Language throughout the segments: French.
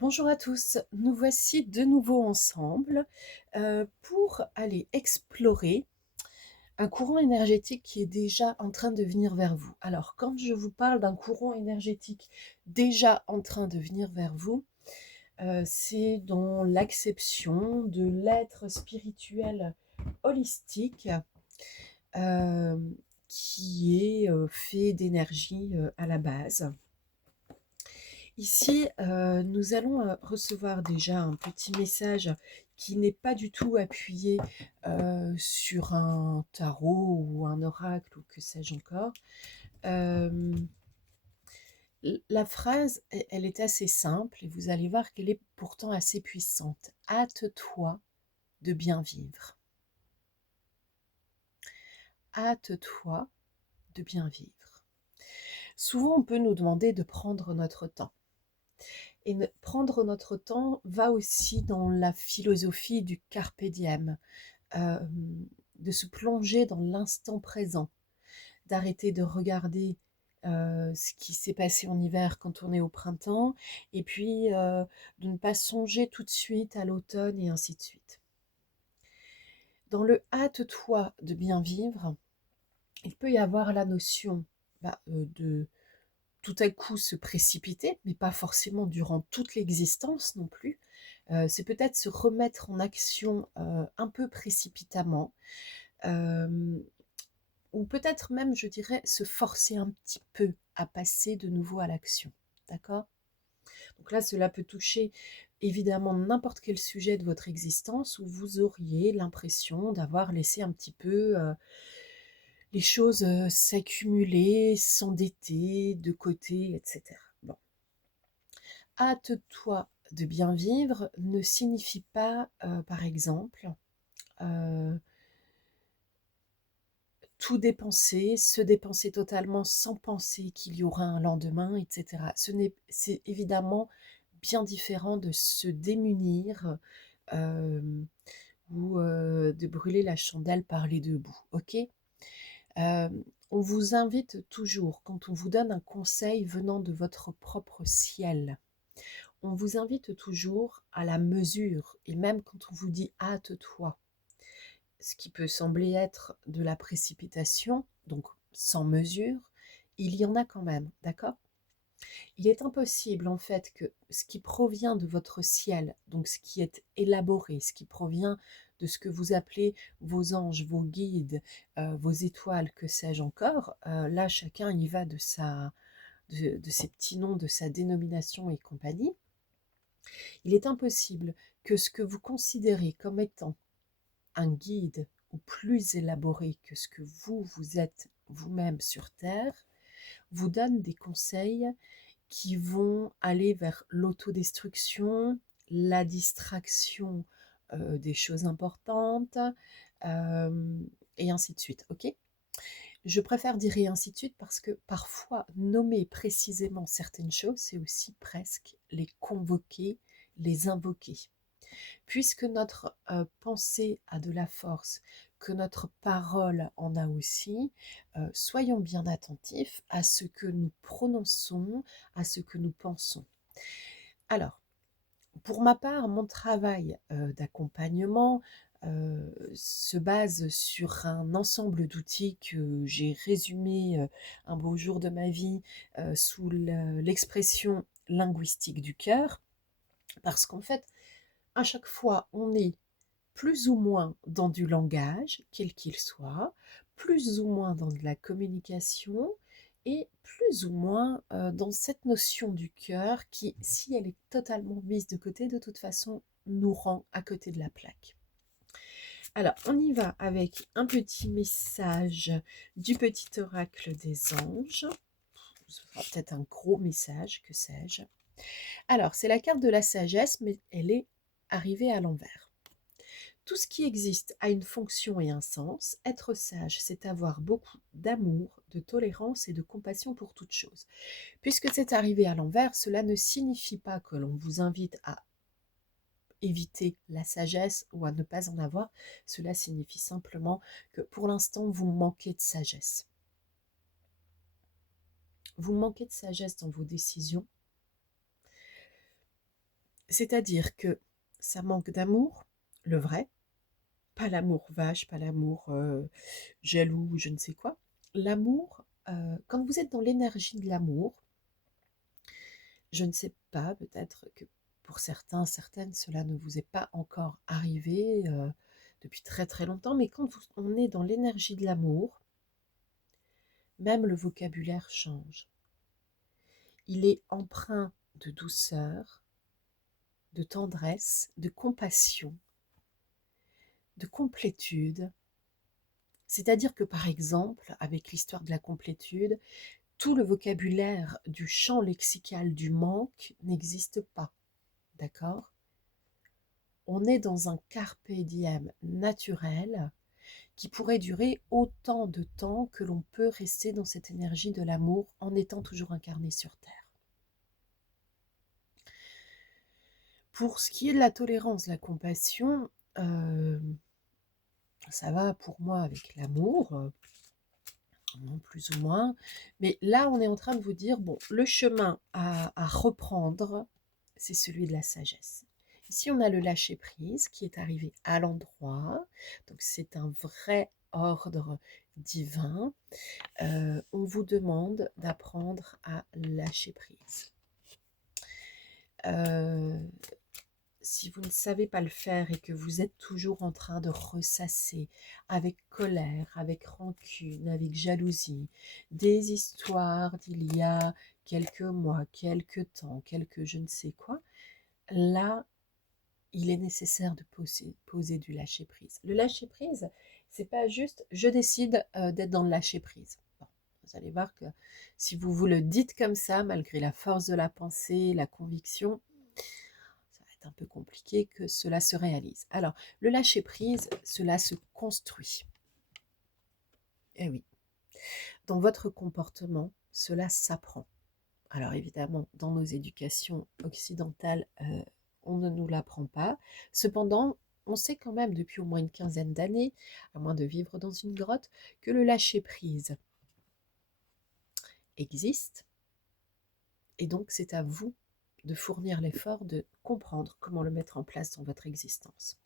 Bonjour à tous, nous voici de nouveau ensemble pour aller explorer un courant énergétique qui est déjà en train de venir vers vous. Alors, quand je vous parle d'un courant énergétique déjà en train de venir vers vous, c'est dans l'acception de l'être spirituel holistique euh, qui est fait d'énergie à la base. Ici, nous allons recevoir déjà un petit message qui n'est pas du tout appuyé sur un tarot ou un oracle ou que sais-je encore. Euh, la phrase, elle est assez simple et vous allez voir qu'elle est pourtant assez puissante. Hâte-toi de bien vivre. Hâte-toi de bien vivre. Souvent, on peut nous demander de prendre notre temps. Et prendre notre temps va aussi dans la philosophie du carpe diem, euh, de se plonger dans l'instant présent, d'arrêter de regarder ce qui s'est passé en hiver quand on est au printemps, et puis de ne pas songer tout de suite à l'automne et ainsi de suite. Dans le hâte-toi de bien vivre, il peut y avoir la notion de tout à coup se précipiter, mais pas forcément durant toute l'existence non plus. C'est peut-être se remettre en action un peu précipitamment, euh, ou peut-être même, je dirais, se forcer un petit peu à passer de nouveau à l'action. D'accord? Donc là, cela peut toucher évidemment n'importe quel sujet de votre existence où vous auriez l'impression d'avoir laissé un petit peu les choses s'accumuler, s'endetter de côté, etc. Bon. Hâte-toi de bien vivre ne signifie pas, par exemple, euh, tout dépenser, se dépenser totalement sans penser qu'il y aura un lendemain, etc. C'est évidemment bien différent de se démunir euh, ou de brûler la chandelle par les deux bouts. Ok. Euh, on vous invite toujours, quand on vous donne un conseil venant de votre propre ciel, on vous invite toujours à la mesure, et même quand on vous dit hâte-toi, ce qui peut sembler être de la précipitation, donc sans mesure, il y en a quand même, d'accord? Il est impossible en fait que ce qui provient de votre ciel, donc ce qui est élaboré, ce qui provient de ce que vous appelez vos anges, vos guides, vos étoiles, que sais-je encore, là chacun y va de ses petits noms, de sa dénomination et compagnie. Il est impossible que ce que vous considérez comme étant un guide ou plus élaboré que ce que vous êtes vous-même sur Terre vous donne des conseils qui vont aller vers l'autodestruction, la distraction des choses importantes, euh, et ainsi de suite. Ok? Je préfère dire et ainsi de suite parce que parfois nommer précisément certaines choses, c'est aussi presque les convoquer, les invoquer. Puisque notre pensée a de la force, que notre parole en a aussi, soyons bien attentifs à ce que nous prononçons, à ce que nous pensons. Alors, pour ma part, mon travail d'accompagnement se base sur un ensemble d'outils que j'ai résumé un beau jour de ma vie sous l'expression linguistique du cœur, parce qu'en fait, à chaque fois, on est plus ou moins dans du langage, quel qu'il soit, plus ou moins dans de la communication et plus ou moins dans cette notion du cœur qui, si elle est totalement mise de côté, de toute façon, nous rend à côté de la plaque. Alors, on y va avec un petit message du petit oracle des anges. Ce sera peut-être un gros message, que sais-je. Alors, c'est la carte de la sagesse, mais elle est arrivée à l'envers. Tout ce qui existe a une fonction et un sens. Être sage, c'est avoir beaucoup d'amour, de tolérance et de compassion pour toute chose. Puisque c'est arrivé à l'envers, cela ne signifie pas que l'on vous invite à éviter la sagesse ou à ne pas en avoir. Cela signifie simplement que pour l'instant, vous manquez de sagesse. Vous manquez de sagesse dans vos décisions. C'est-à-dire que ça manque d'amour, le vrai, pas l'amour vache, pas l'amour jaloux, je ne sais quoi. L'amour, quand vous êtes dans l'énergie de l'amour, je ne sais pas, peut-être que pour certains, certaines, cela ne vous est pas encore arrivé depuis très très longtemps, mais quand on est dans l'énergie de l'amour, même le vocabulaire change. Il est empreint de douceur, de tendresse, de compassion, de complétude. C'est-à-dire que par exemple, avec l'histoire de la complétude, tout le vocabulaire du champ lexical du manque n'existe pas. D'accord? On est dans un carpe diem naturel qui pourrait durer autant de temps que l'on peut rester dans cette énergie de l'amour en étant toujours incarné sur Terre. Pour ce qui est de la tolérance, la compassion, ça va pour moi avec l'amour, non, plus ou moins. Mais là, on est en train de vous dire, bon, le chemin à reprendre, c'est celui de la sagesse. Ici, on a le lâcher-prise qui est arrivé à l'endroit. Donc, c'est un vrai ordre divin. On vous demande d'apprendre à lâcher prise. Si vous ne savez pas le faire et que vous êtes toujours en train de ressasser avec colère, avec rancune, avec jalousie, des histoires d'il y a quelques mois, quelques temps, quelques je ne sais quoi, là, il est nécessaire de poser du lâcher-prise. Le lâcher-prise, c'est pas juste « je décide d'être dans le lâcher-prise ». Bon, vous allez voir que si vous vous le dites comme ça, malgré la force de la pensée, la conviction, ça va être un peu compliqué que cela se réalise. Alors, le lâcher-prise, cela se construit. Eh oui. Dans votre comportement, cela s'apprend. Alors évidemment, dans nos éducations occidentales, on ne nous l'apprend pas. Cependant, on sait quand même depuis au moins une quinzaine d'années, à moins de vivre dans une grotte, que le lâcher-prise existe. Et donc, c'est à vous de fournir l'effort de comprendre comment le mettre en place dans votre existence.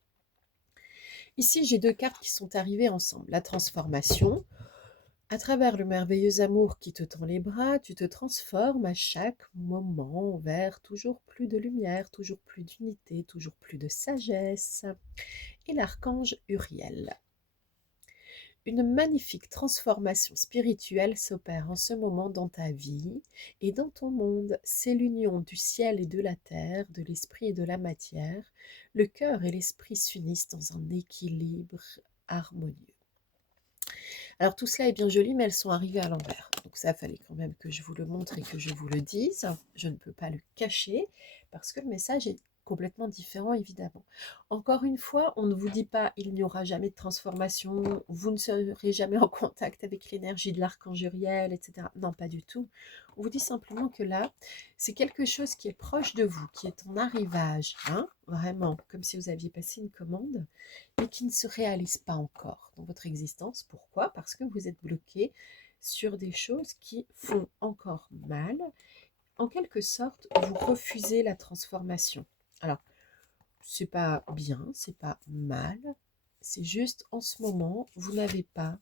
Ici, j'ai deux cartes qui sont arrivées ensemble. La transformation. À travers le merveilleux amour qui te tend les bras, tu te transformes à chaque moment vers toujours plus de lumière, toujours plus d'unité, toujours plus de sagesse. Et l'archange Uriel. Une magnifique transformation spirituelle s'opère en ce moment dans ta vie et dans ton monde. C'est l'union du ciel et de la terre, de l'esprit et de la matière. Le cœur et l'esprit s'unissent dans un équilibre harmonieux. Alors tout cela est bien joli, mais elles sont arrivées à l'envers. Donc ça, fallait quand même que je vous le montre et que je vous le dise. Je ne peux pas le cacher parce que le message est complètement différent, évidemment. Encore une fois, on ne vous dit pas il n'y aura jamais de transformation, vous ne serez jamais en contact avec l'énergie de l'archange Uriel, etc. Non, pas du tout. On vous dit simplement que là, c'est quelque chose qui est proche de vous, qui est en arrivage, hein, vraiment, comme si vous aviez passé une commande, mais qui ne se réalise pas encore dans votre existence. Pourquoi? Parce que vous êtes bloqué sur des choses qui font encore mal. En quelque sorte, vous refusez la transformation. Alors, c'est pas bien, c'est pas mal, c'est juste en ce moment, vous n'avez pas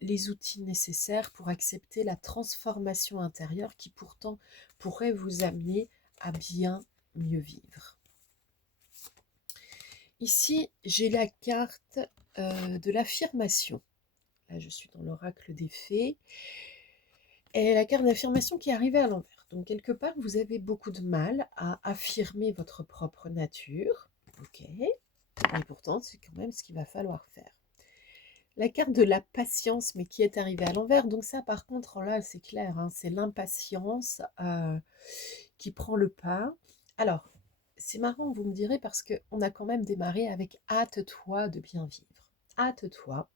les outils nécessaires pour accepter la transformation intérieure qui pourtant pourrait vous amener à bien mieux vivre. Ici, j'ai la carte de l'affirmation. Là, je suis dans l'oracle des fées. Et la carte d'affirmation qui est arrivée à l'envers. Donc, quelque part, vous avez beaucoup de mal à affirmer votre propre nature. Ok. Mais pourtant, c'est quand même ce qu'il va falloir faire. La carte de la patience, mais qui est arrivée à l'envers. Donc ça, par contre, là, c'est clair. Hein, c'est l'impatience qui prend le pas. Alors, c'est marrant, vous me direz, parce qu'on a quand même démarré avec « hâte-toi de bien vivre ». Hâte-toi,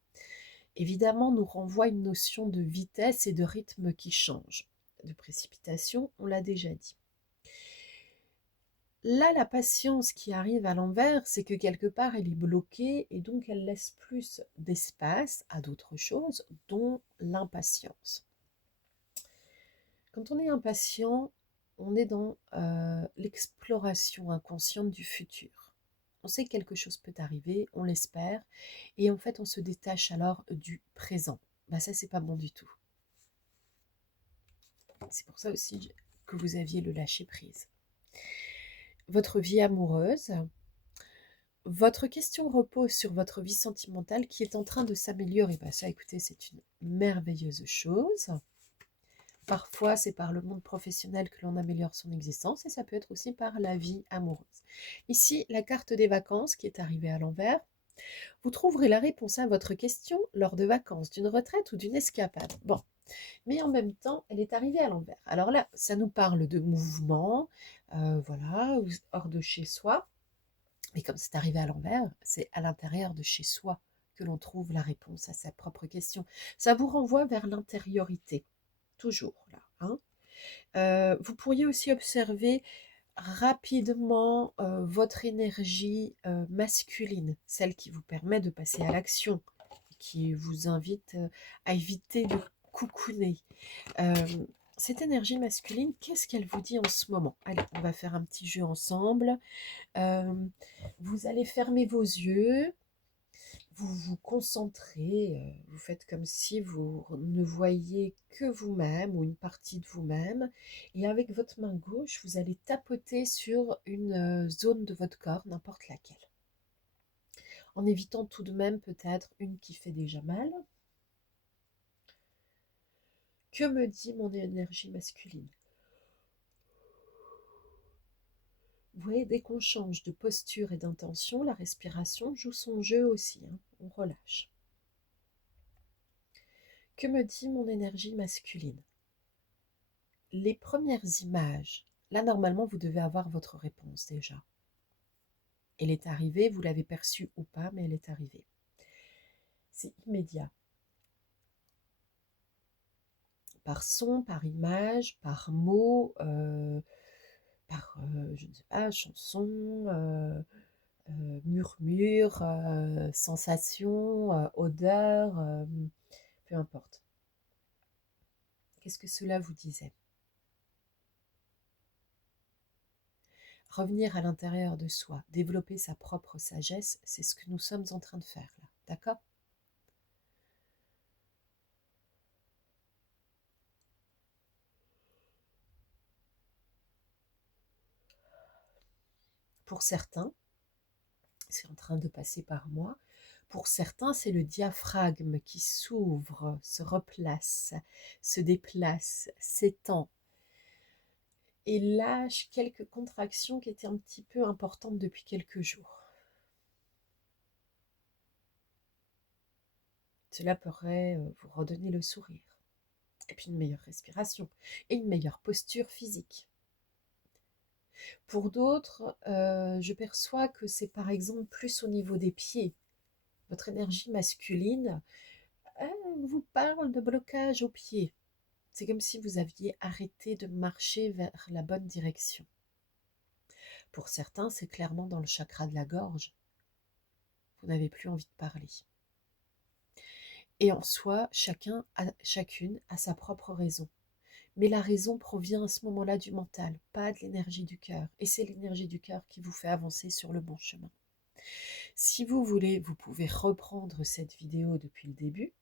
évidemment, nous renvoie une notion de vitesse et de rythme qui change. De précipitation, on l'a déjà dit. Là, la patience qui arrive à l'envers, c'est que quelque part, elle est bloquée et donc elle laisse plus d'espace à d'autres choses, dont l'impatience. Quand on est impatient, on est dans l'exploration inconsciente du futur. On sait que quelque chose peut arriver, on l'espère, et en fait on se détache alors du présent. Ben ça c'est pas bon du tout. C'est pour ça aussi que vous aviez le lâcher prise. Votre vie amoureuse, votre question repose sur votre vie sentimentale qui est en train de s'améliorer. Ben ça écoutez, c'est une merveilleuse chose. Parfois, c'est par le monde professionnel que l'on améliore son existence et ça peut être aussi par la vie amoureuse. Ici, la carte des vacances qui est arrivée à l'envers. Vous trouverez la réponse à votre question lors de vacances, d'une retraite ou d'une escapade. Bon, mais en même temps, elle est arrivée à l'envers. Alors là, ça nous parle de mouvement, voilà, hors de chez soi. Mais comme c'est arrivé à l'envers, c'est à l'intérieur de chez soi que l'on trouve la réponse à sa propre question. Ça vous renvoie vers l'intériorité, toujours là. Hein. Vous pourriez aussi observer rapidement votre énergie masculine, celle qui vous permet de passer à l'action, qui vous invite à éviter de coucouner. Euh, cette énergie masculine, qu'est-ce qu'elle vous dit en ce moment? Allez, on va faire un petit jeu ensemble. Euh, vous allez fermer vos yeux, vous vous concentrez, vous faites comme si vous ne voyiez que vous-même ou une partie de vous-même. Et avec votre main gauche, vous allez tapoter sur une zone de votre corps, n'importe laquelle. En évitant tout de même peut-être une qui fait déjà mal. Que me dit mon énergie masculine? Vous voyez, dès qu'on change de posture et d'intention, la respiration joue son jeu aussi. Hein, on relâche. Que me dit mon énergie masculine? Les premières images, là normalement vous devez avoir votre réponse déjà. Elle est arrivée, vous l'avez perçue ou pas, mais elle est arrivée. C'est immédiat. Par son, par image, par mot, par, je ne sais pas, chanson, murmure, sensation, odeur, peu importe. Qu'est-ce que cela vous disait? Revenir à l'intérieur de soi, développer sa propre sagesse, c'est ce que nous sommes en train de faire là, d'accord? Pour certains, c'est en train de passer par moi, pour certains, c'est le diaphragme qui s'ouvre, se replace, se déplace, s'étend et lâche quelques contractions qui étaient un petit peu importantes depuis quelques jours. Cela pourrait vous redonner le sourire, et puis une meilleure respiration, et une meilleure posture physique. Pour d'autres, je perçois que c'est par exemple plus au niveau des pieds. Votre énergie masculine vous parle de blocage aux pieds. C'est comme si vous aviez arrêté de marcher vers la bonne direction. Pour certains, c'est clairement dans le chakra de la gorge. Vous n'avez plus envie de parler. Et en soi, chacune a sa propre raison. Mais la raison provient à ce moment-là du mental, pas de l'énergie du cœur. Et c'est l'énergie du cœur qui vous fait avancer sur le bon chemin. Si vous voulez, vous pouvez reprendre cette vidéo depuis le début,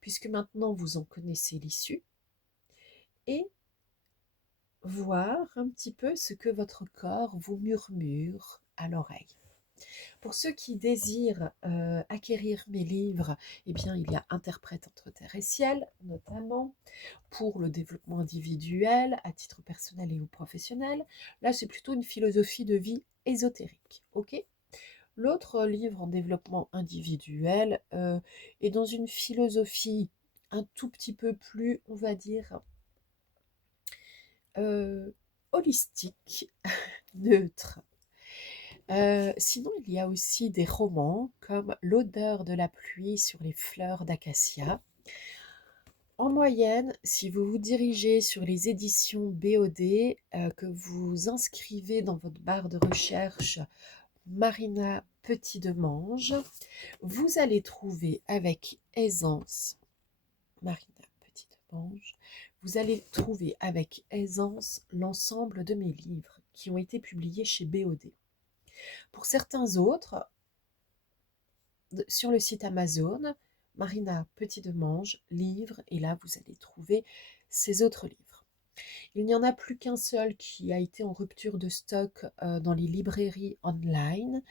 puisque maintenant vous en connaissez l'issue, et voir un petit peu ce que votre corps vous murmure à l'oreille. Pour ceux qui désirent acquérir mes livres, eh bien, il y a Interprète entre terre et ciel, notamment pour le développement individuel, à titre personnel et ou professionnel. Là, c'est plutôt une philosophie de vie ésotérique. Ok. L'autre livre en développement individuel est dans une philosophie un tout petit peu plus, on va dire, holistique, neutre. Sinon, il y a aussi des romans comme L'odeur de la pluie sur les fleurs d'acacia. En moyenne, si vous vous dirigez sur les éditions BOD, que vous inscrivez dans votre barre de recherche Marina Petit-Demange, vous allez trouver avec aisance Marina Petit-Demange, vous allez trouver avec aisance l'ensemble de mes livres qui ont été publiés chez BOD. Pour certains autres, sur le site Amazon, Marina Petit-Demange, livres, et là vous allez trouver ces autres livres. Il n'y en a plus qu'un seul qui a été en rupture de stock dans les librairies online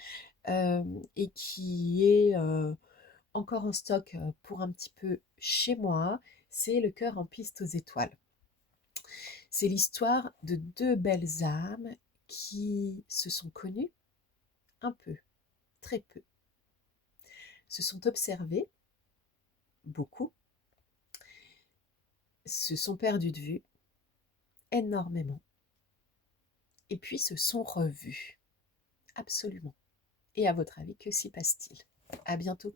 et qui est encore en stock pour un petit peu chez moi, c'est Le cœur en piste aux étoiles. C'est l'histoire de deux belles âmes qui se sont connues un peu, très peu, se sont observées beaucoup, se sont perdues de vue énormément, et puis se sont revues. Absolument. Et à votre avis, que s'y passe-t-il? À bientôt.